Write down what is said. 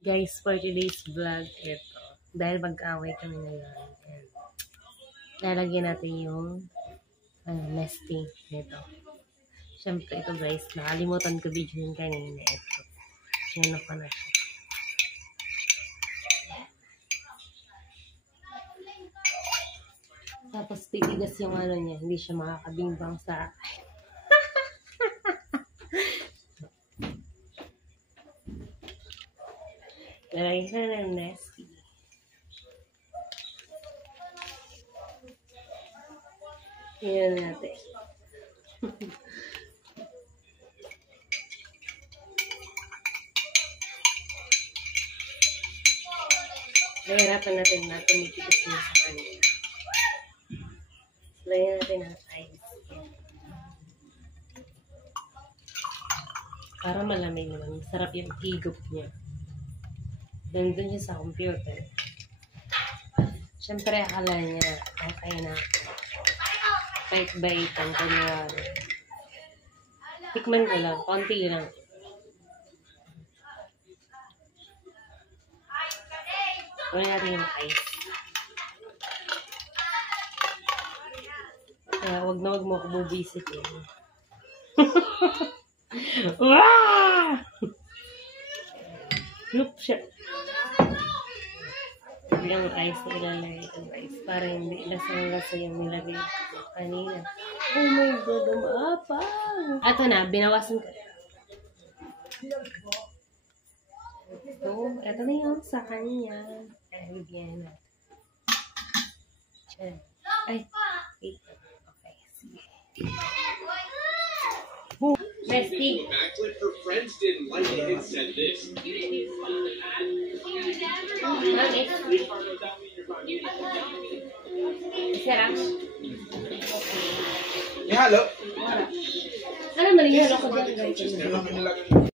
Guys, for today's vlog, ito. Dahil mag-away kami ngayon. And lalagyan natin yung nesting nito. Siyempre ito guys, nakalimutan ko video yun kanina. Ito. Yan ako na siya. Tapos titigas yung ano niya, hindi siya makakabimbang sa lalagyan na ng nesting. Yan natin. Nahirapan natin tumitigas niya sa kanya. Lagyan natin ng ice. Para malamig naman. Sarap yung higop niya. Nandun siya sa computer. Siyempre, akala niya, okay na. Bait-baitan ko na. Tikman ko lang. Konti lang. Gawin natin yung ice. Kaya wag na wag mo ako bubisit eh. Waaah! Look siya. Yung ice na ilalagay ito guys. Para hindi lasang-lasa yung nilagay kanina. Oh my God, umapang! Ito na, binawasan ko. Ito na yung sa kanya. Ay, bigyan na. Ay, wait. Okay, sige. Nesting. Her friends didn't like it and said this. You didn't need fun with that. You never Sarap. Ihalo. Ano man yung halo ko dyan?